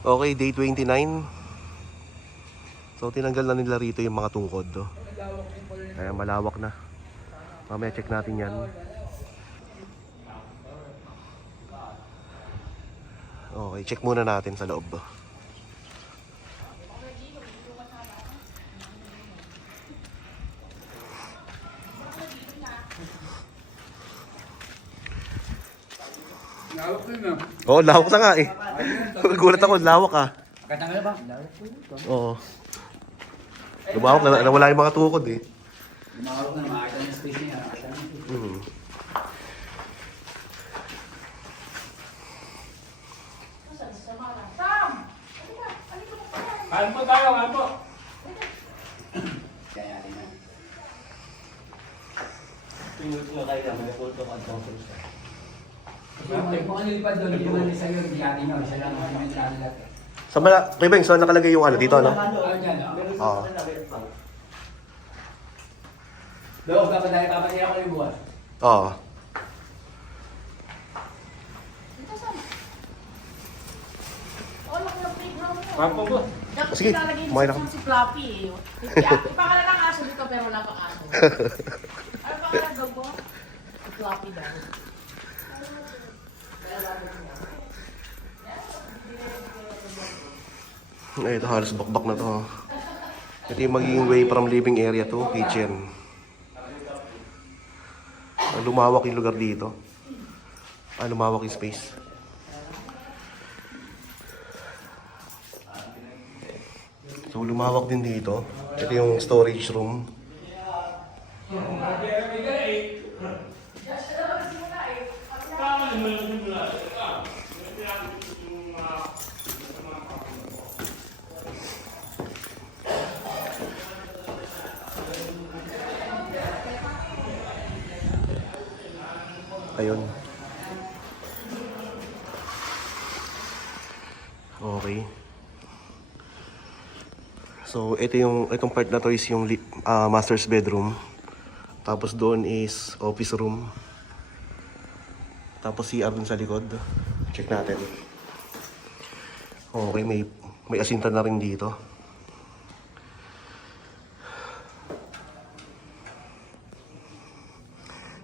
Okay, day 29. So tinanggal na nila rito yung mga tungkod. Kaya malawak na. Mamaya check natin yan. Okay, check muna natin sa loob. Lawak na. Oo, lawak na nga eh. Gulat ako, lawak ah. Katanggal ba? Oo. Lumawak na, nawala yung mga tukod eh. Lumawak na, makakita ng space niya. Kain po tayo, kain po. Kaya natin na. Tingnan ko kayo na, may photo ka ang Kung ano lipad doon, hindi naman isa yun, hindi natin yun. Isa lang ang mental lahat eh. Sa mga, Rebeng, saan nakalagay yung ano dito, ano? Dyan, Oo. Doon, dapat dahil papanira ko yung buwan. Oo. Kain po po. Sige, kumain na ka. Si Fluffy eh. Ipangalan ng aso dito pero wala pang aso. Ano pangalan daw po? Si Fluffy daw. Ay, ito halos bakbak na to. Ito yung magiging way from living area to kitchen. Lumawak yung lugar dito. Lumawak yung space. So lumawak din dito. Ito yung storage room. Ayun. Okay. So, itong part na to is yung master's bedroom. Tapos doon is office room. Tapos CR dun sa likod. Check natin. Okay, may asinta na rin dito.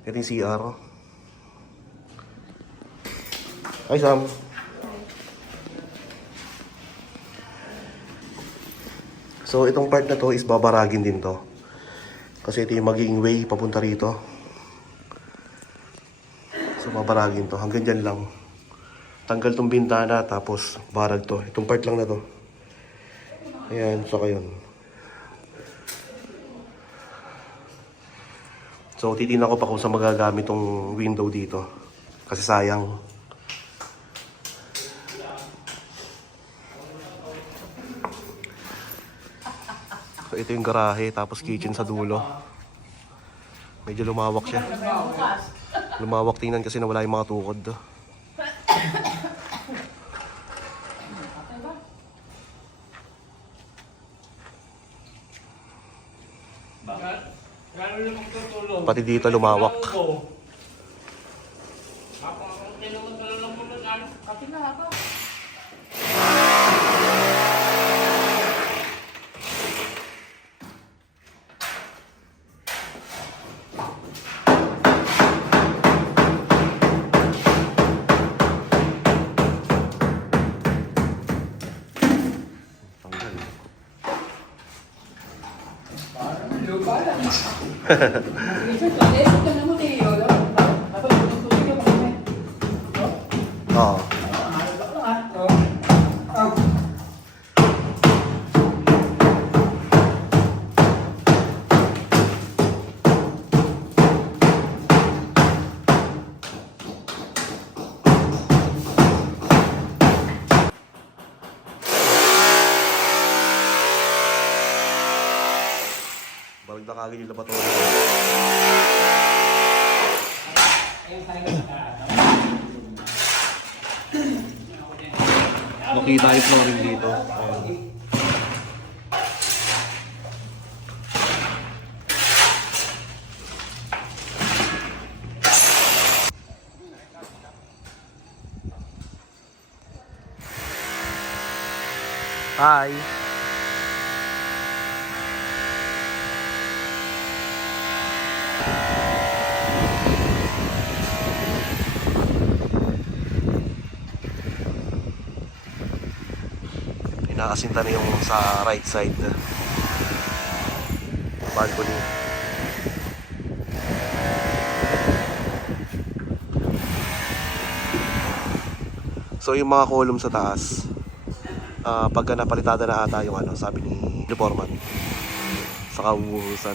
Ito yung CR. Hi, Sam. So, itong part na to is babaragin din to. Kasi ito yung magiging way papunta rito. So, babaragin to. Hanggang dyan lang. Tanggal tong bintana, tapos barag to. Itong part lang na to. Ayan, saka yun. So, titignan ko pa kung saan magagamit tong window dito. Kasi sayang. So, ito yung garahe, tapos kitchen sa dulo. Medyo lumawak siya. Lumawak tingnan kasi nawala yung mga tukod. Pati dito lumawak. Oo. Balag na kagad yung laboratory. Makita yung flooring dito. Ayan. Hi. Inaasinta na yung sa right side balcony. So yung mga column sa taas, pagka napalitada na ata yung ano, sabi ni Foreman, saka uhusan.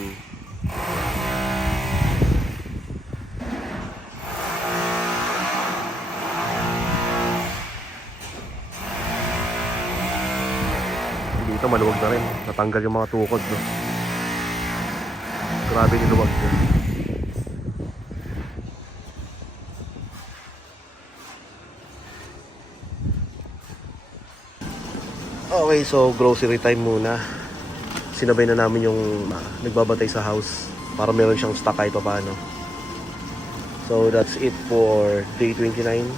Dito maluwag na rin, natanggal yung mga tukod, no? Grabe niluwag yun. Okay, so grocery time muna. Sinabay na namin yung nagbabantay sa house para meron siyang stock kahit pa paano. So that's it for day 29.